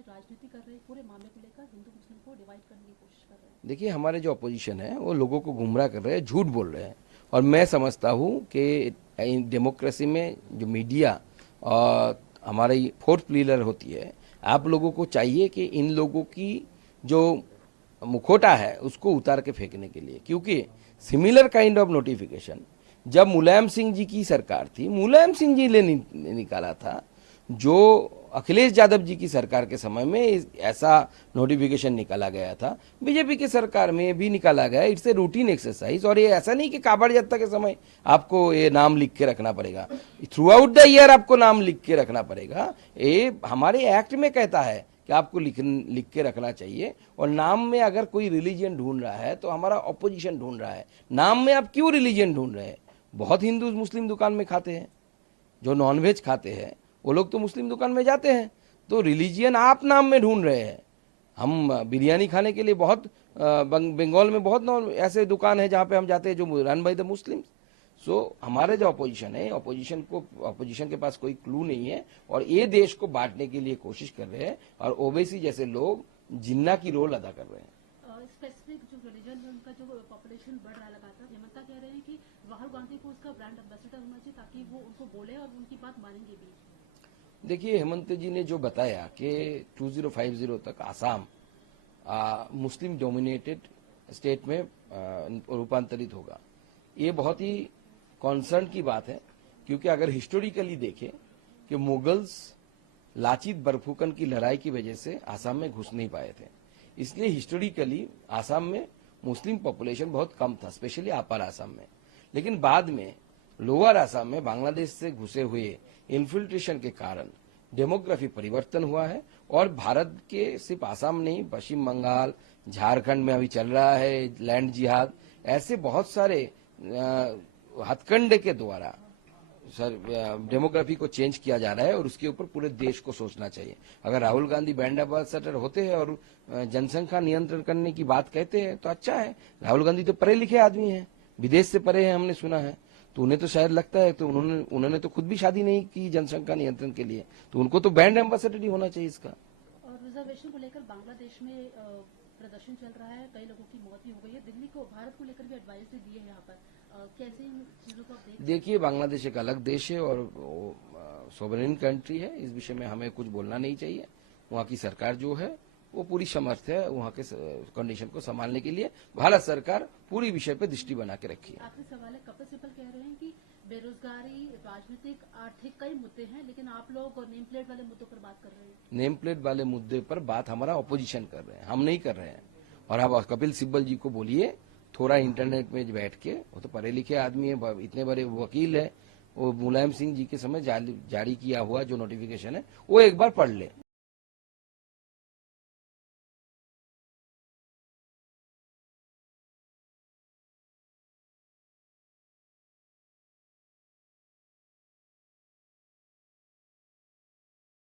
राजनीति कर रहे हैं, पूरे मामले को लेकर हिंदू मुस्लिम को डिवाइड करने की कोशिश कर रहे हैं। देखिए, हमारे जो अपोजिशन है वो लोगों को गुमराह कर रहे हैं, झूठ बोल रहे हैं। और मैं समझता हूँ कि डेमोक्रेसी में जो मीडिया और हमारी फोर्थ पिलर होती है, आप लोगों को चाहिए कि इन लोगों की जो मुखौटा है उसको उतार के फेंकने के लिए, क्योंकि सिमिलर काइंड ऑफ नोटिफिकेशन जब मुलायम सिंह जी की सरकार थी, मुलायम सिंह जी ने निकाला था। जो अखिलेश यादव जी की सरकार के समय में ऐसा नोटिफिकेशन निकाला गया था, बीजेपी की सरकार में भी निकाला गया। It's a routine exercise. और ये ऐसा नहीं कि काबड़ जत्था के समय आपको ये नाम लिख के रखना पड़ेगा, थ्रू आउट द ईयर आपको नाम लिख के रखना पड़ेगा। ये हमारे एक्ट में कहता है कि आपको लिख के रखना चाहिए। और नाम में अगर कोई रिलीजन ढूंढ रहा है तो हमारा ऑपोजिशन ढूंढ रहा है। नाम में आप क्यों रिलीजन ढूंढ रहे हैं? बहुत हिंदू मुस्लिम दुकान में खाते हैं, जो नॉनवेज खाते हैं वो लोग तो मुस्लिम दुकान में जाते हैं। तो रिलीजियन आप नाम में ढूंढ रहे हैं। हम बिरयानी खाने के लिए बहुत बंगाल में बहुत ऐसे दुकान है जहाँ पे हम जाते हैं जो रन बाय द मुस्लिम। सो हमारे जो अपोजिशन है, अपोजिशन के पास कोई क्लू नहीं है और ये देश को बांटने के लिए कोशिश कर रहे हैं। और ओवैसी जैसे लोग जिन्ना की रोल अदा कर रहे हैं। स्पेसिफिक जो रिलीजन है उनका जो पॉपुलेशन बढ़ रहा है लगातार, हेमंता कह रहे हैं कि राहुल गांधी को उसका ब्रांड एम्बेसडर होना चाहिए ताकि वो उनको बोले और उनकी बात मानेंगे भी। देखिए, हेमंत जी ने जो बताया कि 2050 तक आसाम मुस्लिम डोमिनेटेड स्टेट में रूपांतरित होगा, ये बहुत ही कॉन्सर्न की बात है। क्योंकि अगर हिस्टोरिकली देखें कि मुगल्स लाचित बरफुकन की लड़ाई की वजह से आसाम में घुस नहीं पाए थे, इसलिए हिस्टोरिकली आसाम में मुस्लिम पॉपुलेशन बहुत कम था, स्पेशली अपर आसाम में। लेकिन बाद में लोअर आसाम में बांग्लादेश से घुसे हुए इन्फिल्ट्रेशन के कारण डेमोग्राफी परिवर्तन हुआ है। और भारत के सिर्फ आसाम नहीं, पश्चिम बंगाल, झारखंड में अभी चल रहा है लैंड जिहाद। ऐसे बहुत सारे हथकंडे के द्वारा डेमोग्राफी को चेंज किया जा रहा है और उसके ऊपर पूरे देश को सोचना चाहिए। अगर राहुल गांधी ब्रांड एम्बेसडर होते हैं और जनसंख्या नियंत्रण करने की बात कहते हैं तो अच्छा है। राहुल गांधी तो पढ़े लिखे आदमी हैं, विदेश से पढ़े हैं, हमने सुना है। तो उन्हें तो शायद लगता है, तो उन्होंने तो खुद भी शादी नहीं की जनसंख्या नियंत्रण के लिए, तो उनको तो ब्रांड एम्बेसडर ही होना चाहिए इसका। और रिजर्वेशन को लेकर बांग्लादेश में प्रदर्शन चल रहा है, कई लोगों की मौत भी हो गई है। दिल्ली को भारत को लेकर भी एडवाइस दी है यहाँ पर, कैसे इन चीजों को आप देखिए, बांग्लादेश एक अलग देश है और सोवरेन कंट्री है। इस विषय में हमें कुछ बोलना नहीं चाहिए। वहाँ की सरकार जो है वो पूरी समर्थ है वहाँ के कंडीशन को संभालने के लिए। भारत सरकार पूरी विषय पे दृष्टि बना के रखी है। आखिरी सवाल है, कपिल सिब्बल कह रहे हैं कि बेरोजगारी, राजनीतिक, आर्थिक कई मुद्दे हैं, लेकिन आप लोग नेम प्लेट वाले मुद्दों पर बात कर रहे हैं। नेम प्लेट वाले मुद्दे पर बात हमारा ऑपोजिशन कर रहे हैं, हम नहीं कर रहे हैं। और आप कपिल सिब्बल जी को बोलिए थोड़ा इंटरनेट में बैठ के, वो तो पढ़े लिखे आदमी है, इतने बड़े वकील है, वो मुलायम सिंह जी के समय जारी किया हुआ जो नोटिफिकेशन है वो एक बार पढ़ ले।